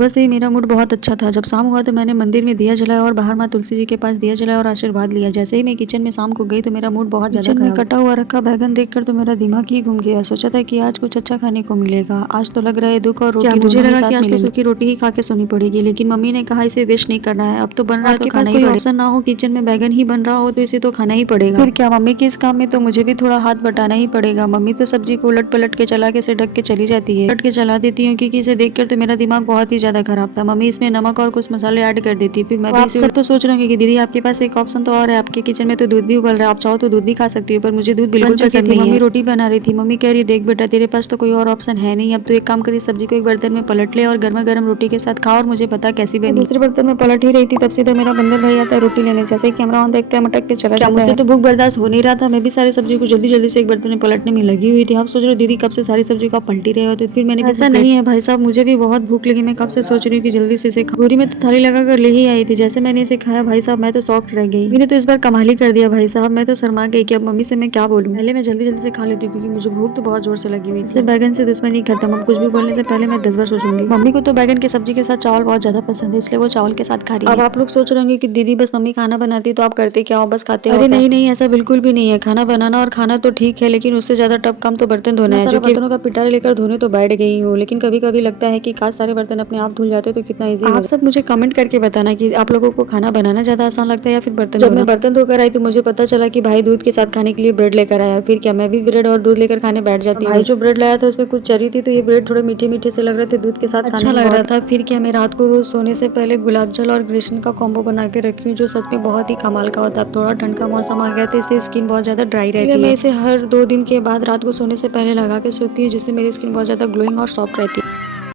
बस ही मेरा मूड बहुत अच्छा था। जब शाम हुआ तो मैंने मंदिर में दिया जलाया और बाहर माँ तुलसी जी के पास दिया जलाया और आशीर्वाद लिया। जैसे ही मैं किचन में शाम को गई तो मेरा मूड बहुत ज़्यादा खराब। किचन में कटा हुआ रखा बैगन देखकर तो मेरा दिमाग ही घूम गया। सोचा था कि आज कुछ अच्छा खाने को मिलेगा। आज तो लग रहा है दुख और रोटी मुझे लगा कि आज तो सूखी रोटी ही खा के सोनी पड़ेगी, लेकिन मम्मी ने कहा इसे वेस्ट नहीं करना है। अब तो बन रहा है तो खाना ही पड़ेगा। ऑप्शन ना हो, किचन में बैगन ही बन रहा हो तो इसे तो खाना ही पड़ेगा। फिर क्या, मम्मी के इस काम में तो मुझे भी थोड़ा हाथ बटाना ही पड़ेगा। मम्मी तो सब्जी को उलट पलट के चला के से ढक के चली जाती है। उलट के चला देती हूँ क्योंकि इसे देखकर तो मेरा दिमाग बहुत ही ज्यादा खराब था। मम्मी इसमें नमक और कुछ मसाले ऐड कर देती। फिर मैं भी आप सब तो सोच रहे होंगे कि दीदी आपके पास एक ऑप्शन तो और है, आपके किचन में तो दूध भी उबल रहा है, आप चाहो तो दूध भी खा सकती हो, पर मुझे दूध बिल्कुल पसंद नहीं है। मम्मी रोटी बना रही थी। मम्मी कह रही देख बेटा तेरे पास तो कोई और ऑप्शन है नहीं, अब तो एक काम करिए सब्जी को एक बर्तन में पलट ले और गर्मा गर्म रोटी के साथ खा और मुझे पता कैसी बनी। दूसरे बर्तन में पलट ही रही थी तब सीधा मेरा बंदर भाई आता है रोटी लेने। जैसे ही कैमरा ऑन देखते हैं मटक के चला जाता है। मुझसे तो भूख बर्दाश्त हो नहीं रहा था। मैं भी सारी सब्जी को जल्दी जल्दी से एक बर्तन में पलटने में लगी हुई थी। आप सोच रहे हो दीदी कब से सारी सब्जी को आप पलटी रहे हो, तो फिर मैंने ऐसा नहीं है भाई साहब, मुझे भी बहुत भूख लगी। मैं कब से सोच रही हूँ कि जल्दी से इसे पूरी में तो थाली लगा कर ले ही आई थी। जैसे मैंने इसे खाया भाई साहब मैं तो शॉक्ड रह गई। मैंने तो इस बार कमाल ही कर दिया भाई साहब। मैं तो शर्मा गई कि अब मम्मी से मैं क्या बोलूं। पहले मैं जल्दी जल्दी से खा लेती थी क्योंकि मुझे भूख तो बहुत जोर से लगी हुई थी। इससे बैगन से दुश्मनी खत्म। अब कुछ भी बोलने से पहले मैं 10 बार सोचूंगी। मम्मी को तो बैगन की सब्जी के साथ चावल बहुत ज्यादा पसंद है, इसलिए वो चावल के साथ खा रही है। अब आप लोग सोच रहे होंगे कि दीदी बस मम्मी खाना बनाती तो आप करते क्या हो, बस खाते हो? अरे नहीं नहीं, ऐसा बिल्कुल भी नहीं है। खाना बनाना और खाना तो ठीक है, लेकिन उससे ज्यादा टफ काम तो बर्तन धोना है। सारा बर्तनों का पिटारा लेकर धोने तो बैठ गई हूँ, लेकिन कभी कभी लगता है कि काश सारे बर्तन अपने आप धुल जाते तो कितना ईजी। आप सब मुझे कमेंट करके बताना कि आप लोगों को खाना बनाना ज्यादा आसान लगता है या फिर बर्तन। जब मैं बर्तन धोकर आई तो मुझे पता चला कि भाई दूध के साथ खाने के लिए ब्रेड लेकर आया। फिर क्या, मैं भी ब्रेड और दूध लेकर खाने बैठ जाती हूँ। भाई जो ब्रेड लाया था उसमें कुछ चरी थी, तो ये ब्रेड थोड़े मीठे मीठे से लग रहे थे, दूध के साथ अच्छा लग रहा था। फिर क्या, मैं रात को रोज सोने से पहले गुलाब जल और ग्रेशन का कॉम्बो बना के रखी हूँ, जो सच में बहुत ही कमाल का होता है। अब थोड़ा ठंड का मौसम आ गया तो इससे स्किन बहुत ज्यादा ड्राई रहती है। मैं इसे हर 2 दिन के बाद रात को सोने से पहले लगा के सोती हूँ, जिससे मेरी स्किन बहुत ज्यादा ग्लोइंग और सॉफ्ट रहती है।